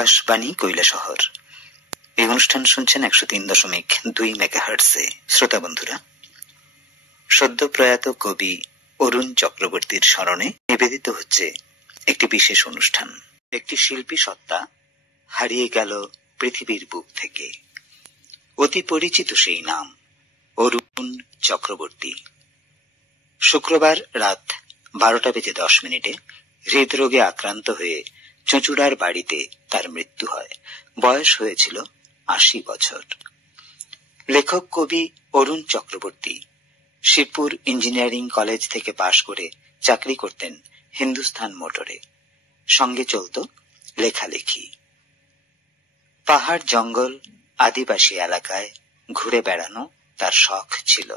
আকাশবাণী কৈলাসহর। এই অনুষ্ঠান শুনছেন 103.2 মেগাহার্টজে। শ্রোতা বন্ধুরা, সদ্য প্রয়াত কবি অরুণ চক্রবর্তীর স্মরণে নিবেদিত হচ্ছে একটি বিশেষ অনুষ্ঠান। একটি শিল্পী সত্তা হারিয়ে গেল পৃথিবীর বুক থেকে। অতি পরিচিত সেই নাম অরুণ চক্রবর্তী। শুক্রবার রাত 12:10 হৃদরোগে আক্রান্ত হয়ে চুঁচুড়ার বাড়িতে তার মৃত্যু হয়। বয়স হয়েছিল 80 বছর। লেখক কবি অরুণ চক্রবর্তী শিবপুর ইঞ্জিনিয়ারিং কলেজ থেকে পাশ করে চাকরি করতেন হিন্দুস্তান মোটরে। সঙ্গে চলত লেখালেখি। পাহাড়, জঙ্গল, আদিবাসী এলাকায় ঘুরে বেড়ানো তার শখ ছিল।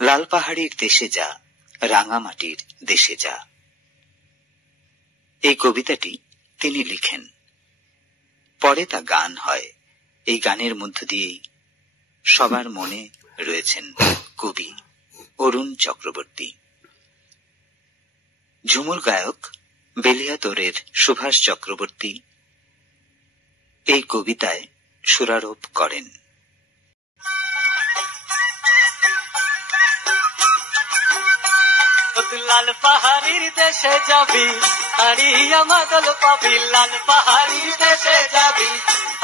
লাল পাহাড়ির দেশে যা, রাঙামাটির দেশে যা, এই কবিতাটি তিনি লিখেন। পরে তা গান হয়। এই গানের মধ্য দিয়েই সবার মনে রয়েছেন কবি অরুণ চক্রবর্তী। ঝুমুর গায়ক বেলিয়াতোড়ের সুভাষ চক্রবর্তী এই কবিতায় সুরারোপ করেন। লাল পাহাড়ির দেশে যাবি, হারিয়া মাদল পাবি। লাল পাহাড়ির দেশে যাবি,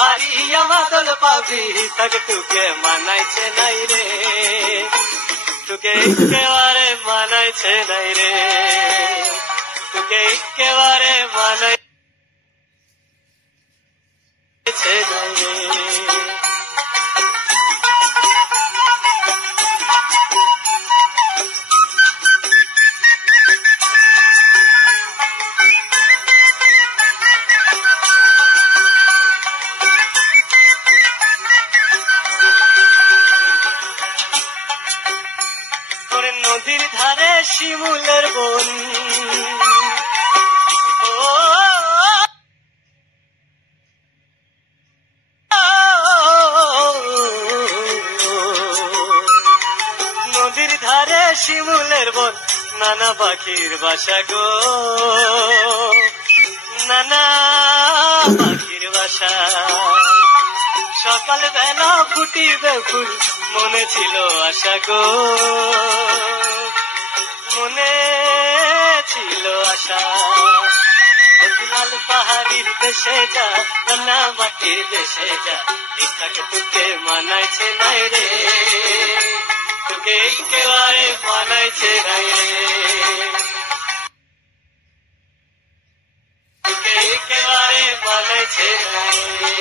হারিয়া মাদল পাবি। তাকে তোকে মানাইছে নাই রে, তোকে একেবারে মানাইছে নাই রে, তোকে একেবারে মানাইছে নাই রে। নদীর ধারে শিমুলের বন, নদীর ধারে শিমুলের বন, নানা পাখির বাসা গো, নানা পাখির বাসা। সকাল বেলা ফুটিবে ফুল, মনে ছিল আশা গো, মনে ছিল আশা। লাল পাহাড়ির দেশে যা, নানা মাটির দেশে যা, এটাকে তোকে মানাইছে নাই রে, তোকে একেবারে মানাইছে নাই রে, তোকে একেবারে মানাইছে নাই রে।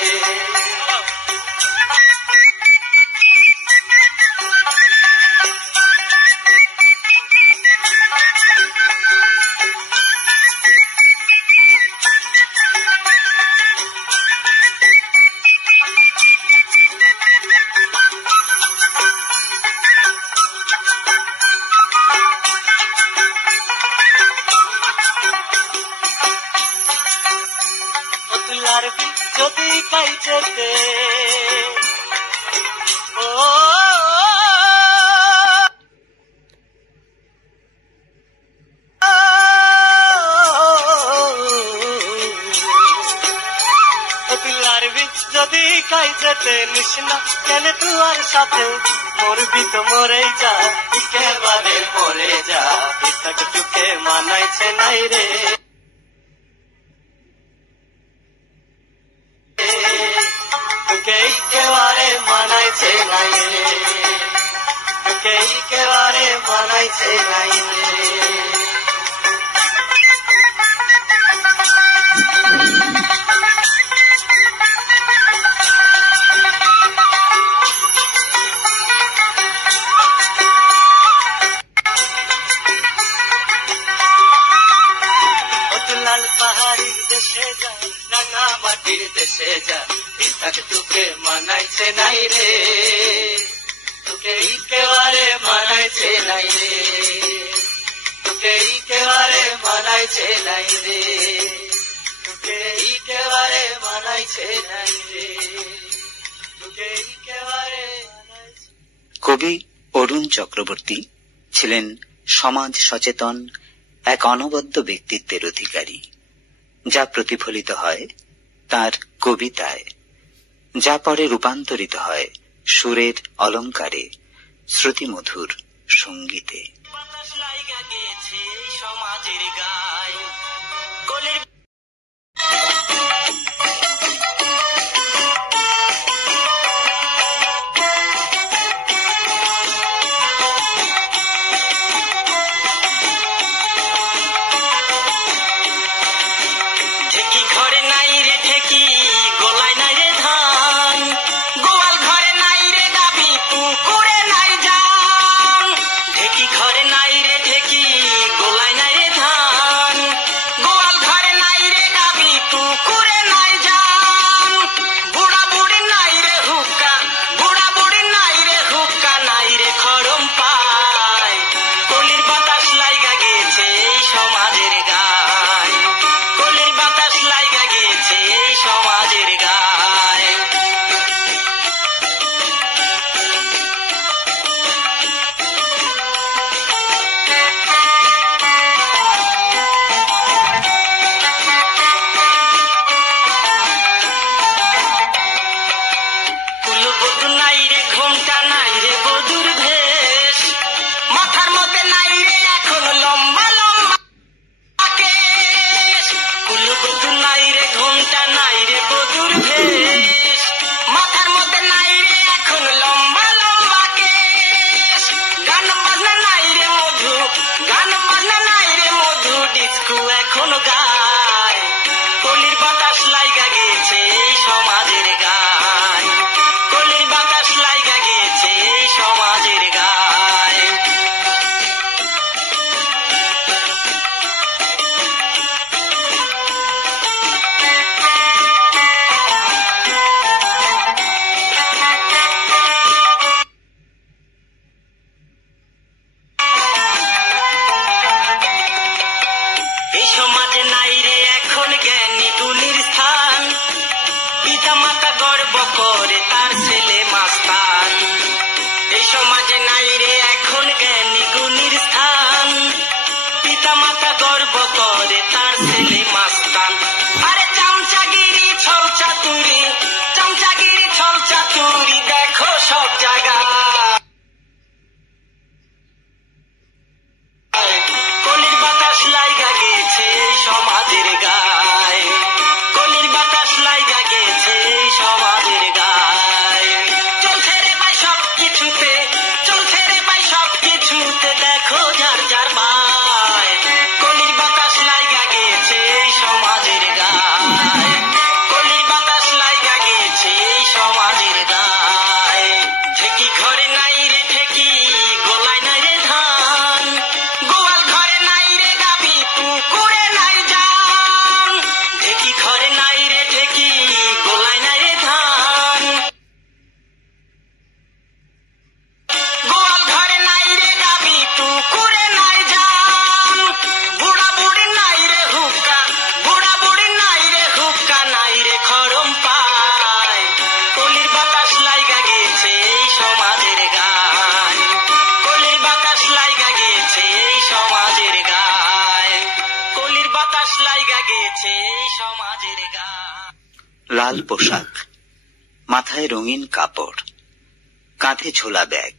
যদি কাইতে ও পিলার বিচ যদি কাইতে নিস না কেন তুয়ার সাথে, মরবি তো মরে যা, একেবারে মরে যা। এটাকে তোকে মানাইছে নাই রে, তোকে একেবারে মানাইছে নাই রে, তোকে একেবারে মানাইছে নাই রে। লাল পাহাড়ির দেশে যা, রাঙা মাটির দেশে যা, এটাকে তোকে মানাইছে নাই রে, তোকে একেবারে মানাইছে নাই রে, তোকে একেবারে মানাইছে নাই রে, তোকে তোকে একেবারে মানাইছে নাই রে, তোকে একেবারে। কবি অরুণ চক্রবর্তী ছিলেন সমাজ সচেতন এক অনবদ্য ব্যক্তিত্বের অধিকারী, যা প্রতিফলিত হয় তার কবিতায়, যা পরে রূপান্তরিত হয় সুরের অলঙ্কারে, শ্রুতিমধুর সঙ্গীতে। সমাজের গায় কলির লাল পোশাক, মাথায় রঙিন কাপড়, কাঁধে ঝোলা ব্যাগ,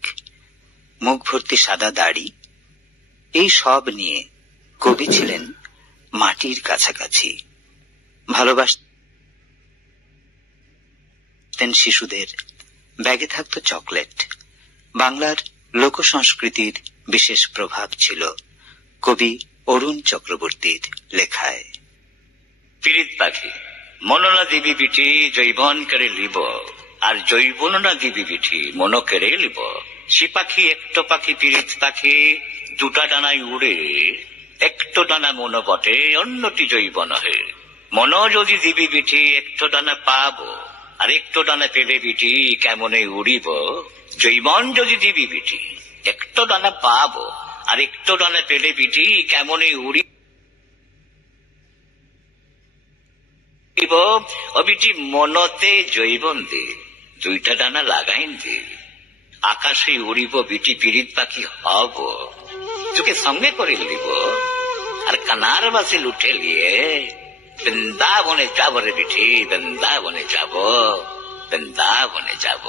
মুখ ভর্তি সাদা দাড়ি, এই সব নিয়ে কবি ছিলেন মাটির কাছাকাছি। ভালোবাসতেন শিশুদের, ব্যাগে থাকত চকলেট। বাংলার লোক সংস্কৃতির বিশেষ প্রভাব ছিল কবি অরুণ চক্রবর্তীর লেখায়। পিরিত পাখি মননা দিবি বিঠি জৈবন করে লিব, আর জৈবন না দিবি বিঠি মন কেড়ে লিব। সে পাখি একটো পাখি পিরিত পাখি, দুটা ডানায় উড়ে, একটো ডানা মন বটে অন্যটি জৈবন হে। মন যদি দিবি বিঠি একটো ডানা পাব, আর একটো ডানা পেলে বিঠি কেমনে উড়িব। জৈবন যদি দিবি বিঠি একটো ডানা পাব, আর একটো ডানা পেলে বিঠি কেমনে উড়ি। দিব ও বিটি মনতে জৈবন দে, দুইটা ডানা লাগাইন দে, আকাশে উড়িব বিটি পিরিত পাখি হব, তোকে সঙ্গে করে লিব আর কানার বাসে লুটে লিয়ে বৃন্দাবনে যাব রে বিটি, বৃন্দাবনে যাব, বৃন্দাবনে যাব।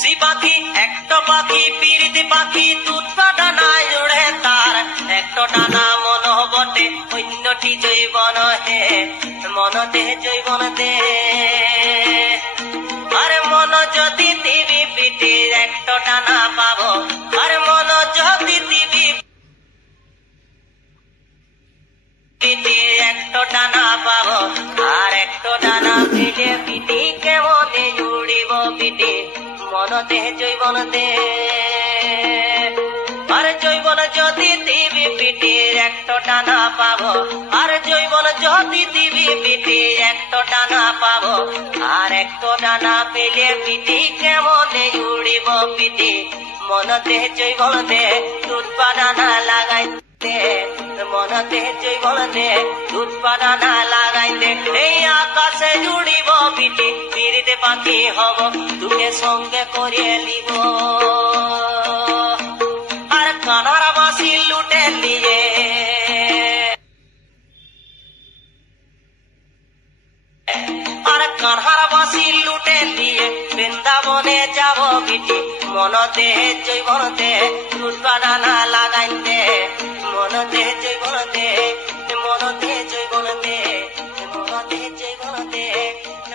সি পাখি একটা পাখি পিরিত পাখি দুটা ডানায় উড়ে তার, একটা ডানা মন বটে অন্যটি জৈবন হে, মনতে জৈবন দে। আর মন যদি দিবি পিটি একটা ডানা পাবো, আর মন যদি দিবি পিটি একটা ডানা পাবো, আর একটা ডানা পেলে পিটি কেমনে উড়িব পিটি, মনতে জৈবন দে। আর জৈবন যদি দিবি পিটির একটা ডানা পাবো, আর জৈবন যদি দিবি পিটি একটা ডানা পাবো, আর একটা ডানা পেলে পিটি কেমনে উড়িব পিটি, মনতে জৈবন দে, দুধ বানানা লাগাই দে, মনতে জৈবন দে, দুধ বানানা লাগাই দে। এই আকাশে জুড়িব পিটি পিরিতে পাখি হব, তোকে সঙ্গে করিয়ে লিব আর কানার বাসি লুটে নিয়ে। আর কানার বাসি লুটে নিয়ে বৃন্দাবনে যাব বিটি, মনতে জৈবন দে, দুধ বানানা লাগাই দে, মনতে জৈবন দে, মনতে জৈবন দে, মনতে জৈবন দে,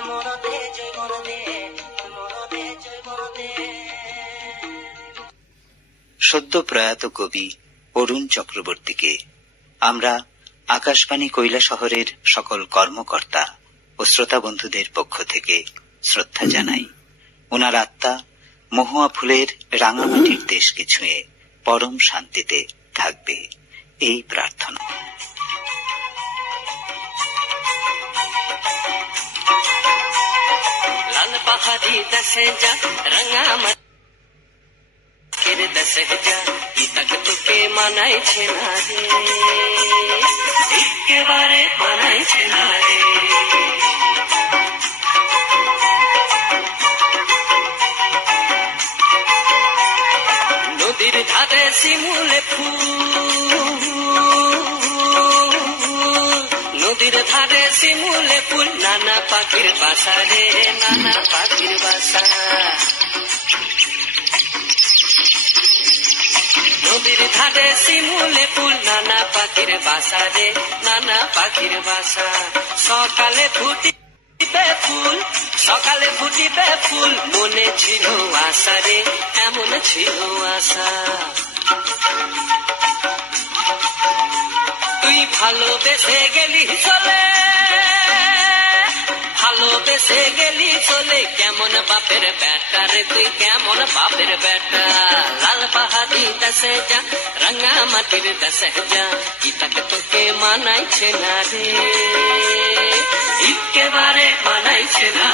মনতে জৈবন দে, মনতে জৈবন দে। সদ্য প্রয়াত কবি অরুণ চক্রবর্তীকে আমরা আকাশবাণী কৈলাসহরের সকল কর্মকর্তা ও শ্রোতা বন্ধুদের পক্ষ থেকে শ্রদ্ধা জানাই। ওনার আত্মা মহুয়া ফুলের রাঙামাটির দেশকে ছুঁয়ে পরম শান্তিতে থাকবে, এই প্রার্থনা। লাল পাহাড়ি দেশে যা রাঙামাটির দেশে যা, ইতাক তোকে মানাইছে না রে, একেবারে মানাইছে না রে। নদীর ধারে শিমুলে ফুল, নদীর ধারে শিমুলে ফুল, নানা পাখির বাসা রে, নানা পাখির বাসা। নদীর ধারে শিমুলে ফুল, নানা পাখির বাসা রে, নানা পাখির বাসা। সকালে ফুটিবে ফুল, সকালে ফুটিবে ফুল, মনে ছিল আশা রে, এমন ছিল আশা। তুই ভালোবেসে গেলি চলে, ভালোবেসে গেলি চলে, কেমন বাপের বেটা রে তুই, কেমন বাপের বেটা। লাল পাহাড়ি দেশে যা রাঙামাটির দেশে যা, ইতাকে তোকে মানাইছে না রে, একেবারে মানাইছে না